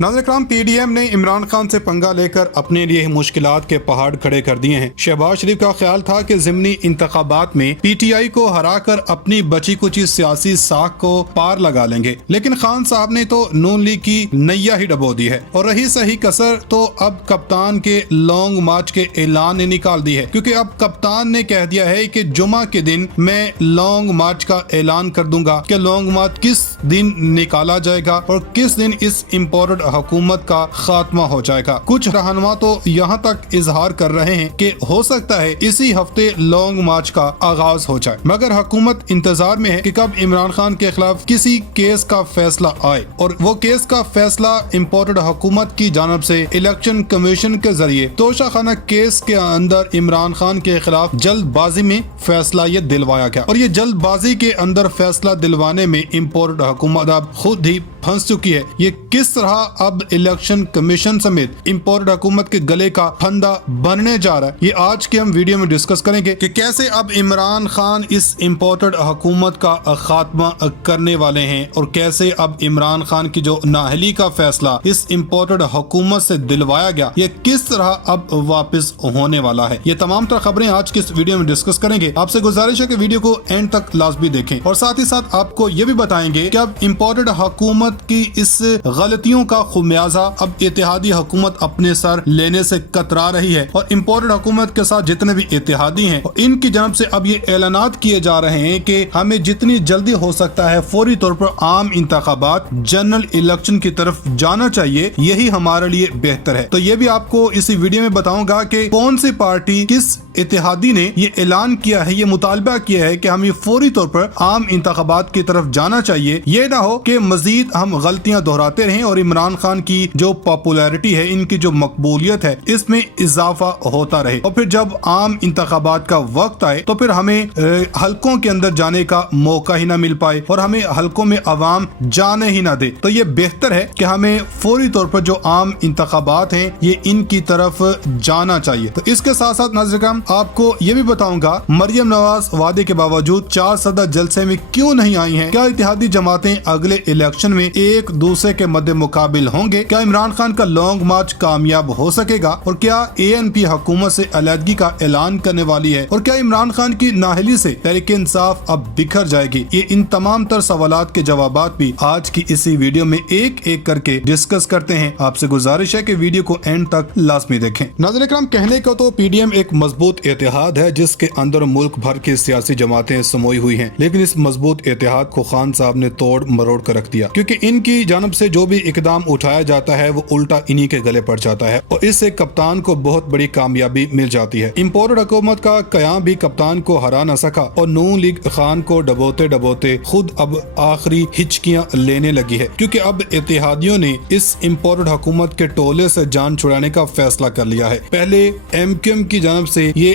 नाज़रीन इकराम, PDM ने इमरान खान से पंगा लेकर अपने लिए मुश्किलात के पहाड़ खड़े कर दिए हैं। शहबाज शरीफ का ख्याल था कि ज़िमनी इंतखाबात में PTI को हराकर अपनी बची कुची सियासी साख को पार लगा लेंगे, लेकिन खान साहब ने तो नून लीग की नैया ही डबो दी है और रही सही कसर तो अब कप्तान के लॉन्ग मार्च के ऐलान ने निकाल दी है, क्योंकि अब कप्तान ने कह दिया है कि जुमा के दिन मैं लॉन्ग मार्च का ऐलान कर दूंगा कि लॉन्ग मार्च किस दिन निकाला जाएगा और किस दिन इस इम्पोर्टेड हुकूमत का खात्मा हो जाएगा। कुछ रहनुमा तो यहाँ तक इजहार कर रहे हैं कि हो सकता है इसी हफ्ते लॉन्ग मार्च का आगाज हो जाए, मगर हुकूमत इंतजार में है कि कब इमरान खान के खिलाफ किसी केस का फैसला आए और वो केस का फैसला इम्पोर्टेड हुकूमत की जानब से इलेक्शन कमीशन के जरिए तोशाखाना केस के अंदर इमरान खान के खिलाफ जल्दबाजी में फैसला ये दिलवाया गया और ये जल्दबाजी के अंदर फैसला दिलवाने में इम्पोर्टेड हुकूमत अब खुद ही फंस चुकी है। ये किस तरह अब इलेक्शन कमीशन समेत इम्पोर्टेड हुकूमत के गले का फंदा बनने जा रहा है, ये आज के हम वीडियो में डिस्कस करेंगे कि कैसे अब इमरान खान इस इम्पोर्टेड हुकूमत का खात्मा करने वाले हैं और कैसे अब इमरान खान की जो नाअहली का फैसला इस इम्पोर्टेड हुकूमत से दिलवाया गया, ये किस तरह अब वापस होने वाला है। ये तमाम तरह खबरें आज की इस वीडियो में डिस्कस करेंगे। आपसे गुजारिश है कि वीडियो को एंड तक लाजमी देखें और साथ ही साथ आपको ये भी बताएंगे कि अब इम्पोर्टेड हुकूमत की इस गलतियों का खुमियाजा अब इत्तेहादी हुकूमत अपने सर लेने से कतरा रही है और इम्पोर्टेड हुकूमत के साथ जितने भी इत्तेहादी हैं इनकी जानब से अब ये ऐलानात किए जा रहे हैं कि हमें जितनी जल्दी हो सकता है फौरी तौर पर आम इंतखाबात जनरल इलेक्शन की तरफ जाना चाहिए, यही हमारे लिए बेहतर है। तो ये भी आपको इसी वीडियो में बताऊंगा कि कौन सी पार्टी किस इत्तेहादी ने ये ऐलान किया है, ये मुतालबा किया है कि हमें फौरी तौर पर आम इंतखाबात की तरफ जाना चाहिए। ये ना हो कि मजीद हम गलतियां दोहराते रहें और इमरान खान की जो पॉपुलैरिटी है, इनकी जो मकबूलियत है, इसमें इजाफा होता रहे और फिर जब आम इंतखाबात का वक्त आए तो फिर हमें हलकों के अंदर जाने का मौका ही ना मिल पाए और हमें हलकों में अवाम जाने ही ना दे। तो ये बेहतर है कि हमें फौरी तौर पर जो आम इंतखाबात हैं ये इनकी तरफ जाना चाहिए। तो इसके साथ साथ नाज़रीन आपको ये भी बताऊंगा मरियम नवाज वादे के बावजूद 4 सदर जलसे में क्यों नहीं आई हैं? क्या इत्तेहादी जमातें अगले इलेक्शन में एक दूसरे के मद्दे मुकाबिल होंगे? क्या इमरान खान का लॉन्ग मार्च कामयाब हो सकेगा? और क्या ANP हुकूमत से अलहदगी का ऐलान करने वाली है? और क्या इमरान खान की नाअहली से तहरीक इंसाफ अब बिखर जाएगी? ये इन तमाम तर सवालात के जवाबात भी आज की इसी वीडियो में एक एक करके डिस्कस करते हैं। आपसे गुजारिश है कि वीडियो को एंड तक लाजमी देखें। नाज़रीन इकराम, कहने को तो PDM एक मजबूत इत्तेहाद है जिसके अंदर मुल्क भर की सियासी जमातें समोई हुई हैं, लेकिन इस मजबूत इत्तेहाद को खान साहब ने तोड़ मरोड़ कर रख दिया, क्योंकि इनकी जानब से जो भी इकदाम उठाया जाता है वो उल्टा इन्हीं के गले पड़ जाता है और इससे कप्तान को बहुत बड़ी कामयाबी मिल जाती है। इम्पोर्टेड हुकूमत का कयाम भी कप्तान को हरा न सका और नून लीग खान को डबोते डबोते खुद अब आखिरी हिचकियां लेने लगी है, क्योंकि अब इत्तेहादियों ने इस इम्पोर्टेड हुकूमत के टोले से जान छुड़ाने का फैसला कर लिया है। पहले MQM की जानब से ये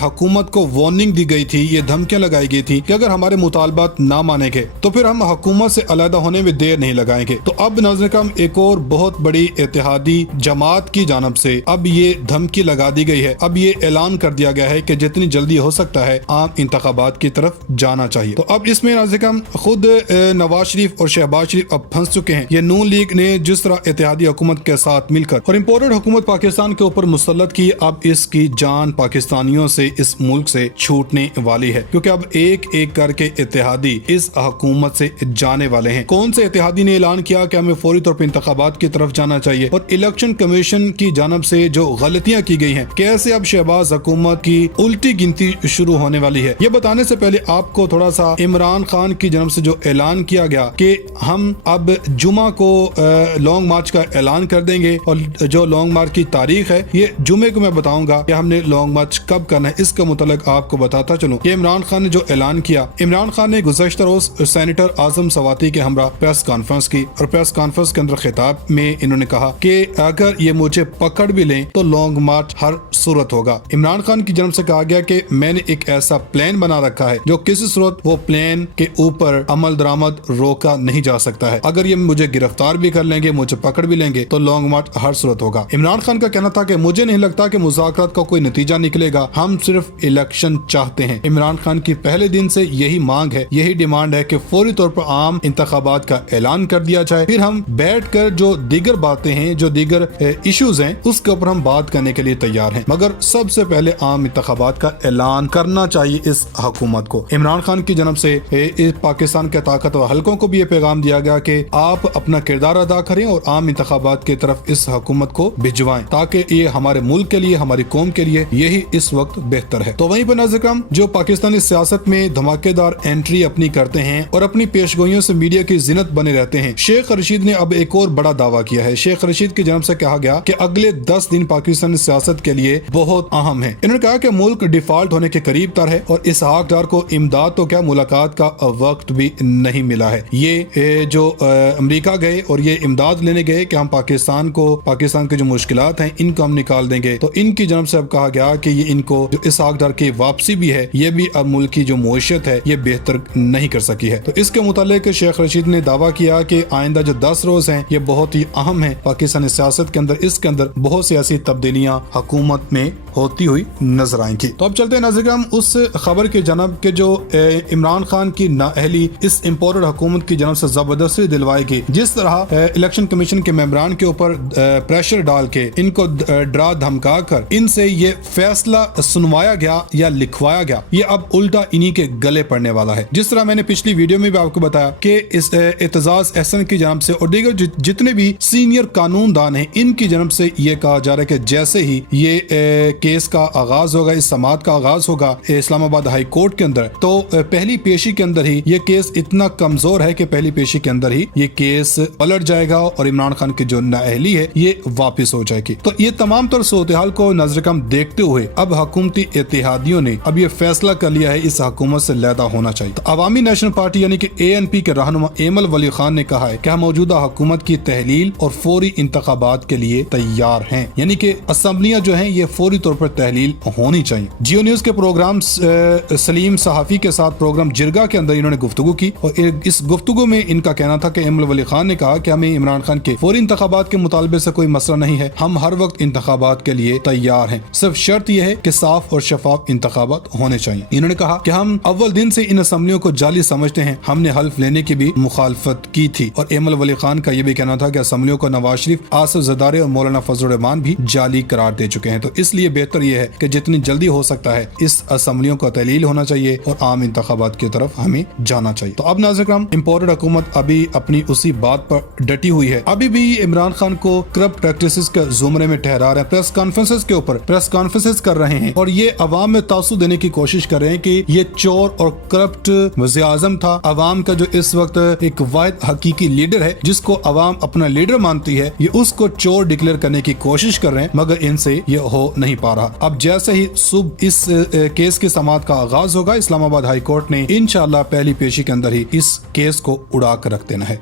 हुकूमत को वार्निंग दी गई थी, ये धमकियां लगाई गई थी कि अगर हमारे मुतालबात ना मानेंगे तो फिर हम हुकूमत से अलहदा होने में देर नहीं लगाएंगे। तो अब नाज़रीन एक और बहुत बड़ी इत्तेहादी जमात की जानब से अब ये धमकी लगा दी गई है। अब ये ऐलान कर दिया गया है कि जितनी जल्दी हो सकता है आम इंतखाबात की तरफ जाना चाहिए। तो अब इसमें नाज़रीन खुद नवाज शरीफ और शहबाज शरीफ अब फंस चुके हैं। ये नून लीग ने जिस तरह इत्तेहादी हुकूमत के साथ मिलकर और इम्पोर्टेड हुकूमत पाकिस्तान के ऊपर मुसल्लत की, अब इसकी जान पाकिस्तानियों से इस मुल्क से छूटने वाली है, क्योंकि अब एक एक करके इत्तेहादी इस हुकूमत से जाने वाले हैं। कौन से इत्तेहादी ने ऐलान किया कि हमें फौरी तौर पर इंतखाबात की तरफ जाना चाहिए और इलेक्शन कमीशन की जानब से जो गलतियां की गई हैं, कैसे अब शहबाज हुकूमत की उल्टी गिनती शुरू होने वाली है। ये बताने से पहले आपको थोड़ा सा इमरान खान की जानब से जो ऐलान किया गया कि हम अब जुमा को लॉन्ग मार्च का ऐलान कर देंगे और जो लॉन्ग मार्च की तारीख है ये जुमे को मैं बताऊंगा कि हमने लॉन्ग मार्च कब करना है, इसका मुतलक आपको बताता चलूं। ये इमरान खान ने जो ऐलान किया, इमरान खान ने गुज़श्ता रोज सेनेटर आजम सवाती के हमरा प्रेस कॉन्फ्रेंस की और प्रेस कॉन्फ्रेंस के अंदर खिताब में इन्होंने कहा कि अगर ये मुझे पकड़ भी लें तो लॉन्ग मार्च हर सूरत होगा। इमरान खान की जानब से कहा गया कि मैंने एक ऐसा प्लान बना रखा है जो किसी सूरत वो प्लान के ऊपर अमल दरामद रोका नहीं जा सकता है। अगर ये मुझे गिरफ्तार भी कर लेंगे, मुझे पकड़ भी लेंगे तो लॉन्ग मार्च हर सूरत होगा। इमरान खान का कहना था कि मुझे नहीं लगता कि मुज़ाकरात का कोई नतीजा निकलेगा, हम सिर्फ इलेक्शन चाहते हैं। इमरान खान की पहले दिन से यही मांग है, यही डिमांड है कि फौरी तौर पर आम इंतखाबात का ऐलान बंद कर दिया जाए, फिर हम बैठ कर जो दीगर बातें हैं, जो दीगर इश्यूज हैं, उसके ऊपर हम बात करने के लिए तैयार हैं। मगर सबसे पहले आम इंतखाबात का ऐलान करना चाहिए इस हुकूमत को। इमरान खान की जन्म से पाकिस्तान के ताकतवर हलकों को भी ये पैगाम दिया गया कि आप अपना किरदार अदा करें और आम इंतखाबात की तरफ इस हुकूमत को भिजवाएं, ताकि ये हमारे मुल्क के लिए, हमारी कौम के लिए यही इस वक्त बेहतर है। तो वहीं पर नाज़रीन करम, जो पाकिस्तानी सियासत में धमाकेदार एंट्री अपनी करते हैं और अपनी पेशगोइयों से मीडिया की जिन्नत बने रहते हैं, शेख रशीद ने अब एक और बड़ा दावा किया है। शेख रशीद की जन्म से कहा गया कि अगले 10 दिन पाकिस्तानी सियासत के लिए बहुत अहम है। इन्होंने कहा कि मुल्क डिफॉल्ट होने के करीब तर है और इसहाक डार को इमदाद तो क्या मुलाकात का वक्त भी नहीं मिला है। ये जो अमेरिका गए और ये इमदाद लेने गए कि हम पाकिस्तान की जो मुश्किलात हैं इनको हम निकाल देंगे, तो इनकी जन्म से अब कहा गया कि ये इनको जो इसहाक डार की वापसी भी है, ये भी अब मुल्क की जो मईशत है ये बेहतर नहीं कर सकी है। तो इसके मुतालिक शेख रशीद ने दावा किया कि आइंदा जो 10 रोज हैं ये बहुत ही अहम है पाकिस्तानी सियासत के अंदर। इसके अंदर बहुत सी ऐसी तब्दीलियां हुकूमत में होती हुई नजर आएंगी। तो अब चलते हैं नाज़रीन उस खबर की जनब के जो इमरान खान की नाअहली इस इम्पोर्टेड हुकूमत की जनब से जबरदस्ती दिलवाएगी। जिस तरह इलेक्शन कमीशन के मेंबरान के ऊपर प्रेशर डाल के इनको डरा धमका कर इनसे ये फैसला सुनवाया गया या लिखवाया गया, ये अब उल्टा इन्हीं के गले पड़ने वाला है। जिस तरह मैंने पिछली वीडियो में भी आपको बताया कि इस एतजाज एहसन की जनब से और दीगर जितने भी सीनियर कानूनदान हैं इनकी जनब से ये कहा जा रहा है कि जैसे ही ये केस का आगाज होगा, इस समाअत का आगाज होगा इस्लामाबाद हाई कोर्ट के अंदर, तो पहली पेशी के अंदर ही ये केस इतना कमजोर है कि पहली पेशी के अंदर ही ये केस पलट जाएगा और इमरान खान की जो नाअहली है ये वापस हो जाएगी। तो ये तमाम तर सूरत-ए-हाल को नजरकम देखते हुए अब हुकूमती इत्तेहादियों ने अब ये फैसला कर लिया है इस हुकूमत से लैदा होना चाहिए। तो अवामी नेशनल पार्टी यानी कि ANP के रहनुमा एमल वली खान ने कहा है कि हम मौजूदा हुकूमत की तहलील और फौरी इंतखाबात के लिए तैयार हैं, यानी कि असम्बलियां जो हैं ये फौरी तौर पर तहलील होनी चाहिए। जियो न्यूज के प्रोग्राम सलीम सहाफी के साथ प्रोग्राम जिरगा के अंदर इन्होंने गुफ्तगू की और इस गुफ्तगू में इनका कहना था कि एमल वली खान ने कहा कि हमें इमरान खान के फौरी इंतखाबात के मुतालबे से कोई मसला नहीं है, हम हर वक्त इंतखाबात के लिए तैयार हैं, सिर्फ शर्त यह है कि साफ और शफाफ इंतखाबात होने चाहिए। इन्होंने कहा कि हम अव्वल दिन से इन असम्बलियों को जाली समझते हैं, हमने हल्फ लेने की भी मुखालफत की थी। और एमल वली खान का यह भी कहना था कि असम्बलियों को नवाज शरीफ, आसिफ ज़रदारी और मौलाना फजल रहमान भी जाली करार दे चुके हैं। तो इसलिए बेहतर यह है कि जितनी जल्दी हो सकता है इस असम्बलियों का तहलील होना चाहिए और आम इंतखाबात की तरफ हमें जाना चाहिए। तो अब नाज़रीन इम्पोर्टेड हुकूमत अभी अपनी उसी बात पर डटी हुई है। अभी भी इमरान खान को करप्ट प्रैक्टिसेस के जुमरे में ठहरा रहे हैं, प्रेस कॉन्फ्रेंसेस के ऊपर प्रेस कॉन्फ्रेंसेस कर रहे हैं और ये अवाम में तासुर देने की कोशिश कर रहे हैं कि ये चोर और करप्ट वज़ीर आज़म था। अवाम का जो इस वक्त एक वाहिद हकीकी लीडर है जिसको अवाम अपना लीडर मानती है, ये उसको चोर डिक्लेयर करने की कोशिश कर रहे हैं, मगर इनसे ये हो नहीं पा रहा। अब जैसे ही सुबह इस केस की समाअत का आगाज होगा, इस्लामाबाद हाई कोर्ट ने इंशाअल्लाह पहली पेशी के अंदर ही इस केस को उड़ा कर रख देना है।